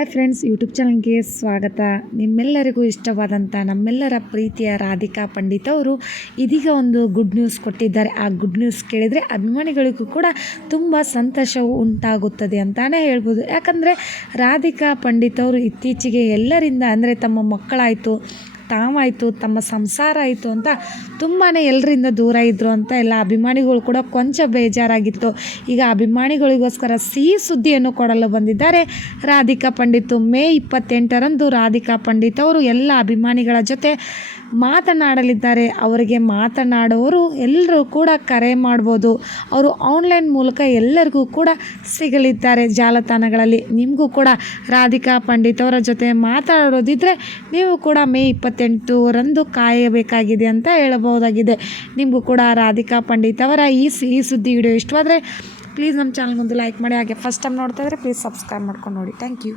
Hi friends, YouTube ಚಾನಲ್ಗೆ ಸ್ವಾಗತ. ನಿಮ್ಮೆಲ್ಲರಿಗೂ ಇಷ್ಟವಾದಂಥ ನಮ್ಮೆಲ್ಲರ ಪ್ರೀತಿಯ ರಾಧಿಕಾ ಪಂಡಿತ್ ಅವರು ಇದೀಗ ಒಂದು ಗುಡ್ ನ್ಯೂಸ್ ಕೊಟ್ಟಿದ್ದಾರೆ. ಆ ಗುಡ್ ನ್ಯೂಸ್ ಕೇಳಿದರೆ ಅಭಿಮಾನಿಗಳಿಗೂ ಕೂಡ ತುಂಬ ಸಂತೋಷವು ಉಂಟಾಗುತ್ತದೆ ಅಂತಲೇ ಹೇಳ್ಬೋದು. ಯಾಕಂದರೆ ರಾಧಿಕಾ ಪಂಡಿತ್ ಅವರು ಇತ್ತೀಚೆಗೆ ಎಲ್ಲರಿಂದ, ಅಂದರೆ ತಮ್ಮ ಮಕ್ಕಳಾಯಿತು ತಾವಾಯಿತು ತಮ್ಮ ಸಂಸಾರ ಆಯಿತು ಅಂತ ತುಂಬಾ ಎಲ್ಲರಿಂದ ದೂರ ಇದ್ದರು ಅಂತ ಎಲ್ಲ ಅಭಿಮಾನಿಗಳು ಕೂಡ ಕೊಂಚ ಬೇಜಾರಾಗಿತ್ತು. ಈಗ ಅಭಿಮಾನಿಗಳಿಗೋಸ್ಕರ ಸಿಹಿ ಸುದ್ದಿಯನ್ನು ಕೊಡಲು ಬಂದಿದ್ದಾರೆ. ರಾಧಿಕಾ ಪಂಡಿತ್ ಮೇ ಇಪ್ಪತ್ತೆಂಟರಂದು ರಾಧಿಕಾ ಪಂಡಿತ್ ಅವರು ಎಲ್ಲ ಅಭಿಮಾನಿಗಳ ಜೊತೆ ಮಾತನಾಡಲಿದ್ದಾರೆ. ಅವರಿಗೆ ಮಾತನಾಡುವವರು ಎಲ್ಲರೂ ಕೂಡ ಕರೆ ಮಾಡ್ಬೋದು. ಅವರು ಆನ್ಲೈನ್ ಮೂಲಕ ಎಲ್ಲರಿಗೂ ಕೂಡ ಸಿಗಲಿದ್ದಾರೆ ಜಾಲತಾಣಗಳಲ್ಲಿ. ನಿಮಗೂ ಕೂಡ ರಾಧಿಕಾ ಪಂಡಿತ್ ಅವರ ಜೊತೆ ಮಾತಾಡೋದಿದ್ದರೆ ನೀವು ಕೂಡ ಮೇ ಇಪ್ಪತ್ತೆಂಟರಂದು ಕಾಯಬೇಕಾಗಿದೆ ಅಂತ ಹೇಳಬಹುದಾಗಿದೆ. ನಿಮಗೂ ಕೂಡ ರಾಧಿಕಾ ಪಂಡಿತ್ ಅವರ ಈ ಸಿಹಿ ಸುದ್ದಿ ವಿಡಿಯೋ ಇಷ್ಟವಾದರೆ ಪ್ಲೀಸ್ ನಮ್ಮ ಚಾನಲ್ಗೊಂದು ಲೈಕ್ ಮಾಡಿ, ಹಾಗೆ ಫಸ್ಟ್ ಟೈಮ್ ನೋಡ್ತಾ ಇದ್ದರೆ ಪ್ಲೀಸ್ ಸಬ್ಸ್ಕ್ರೈಬ್ ಮಾಡ್ಕೊಂಡು ನೋಡಿ. Thank you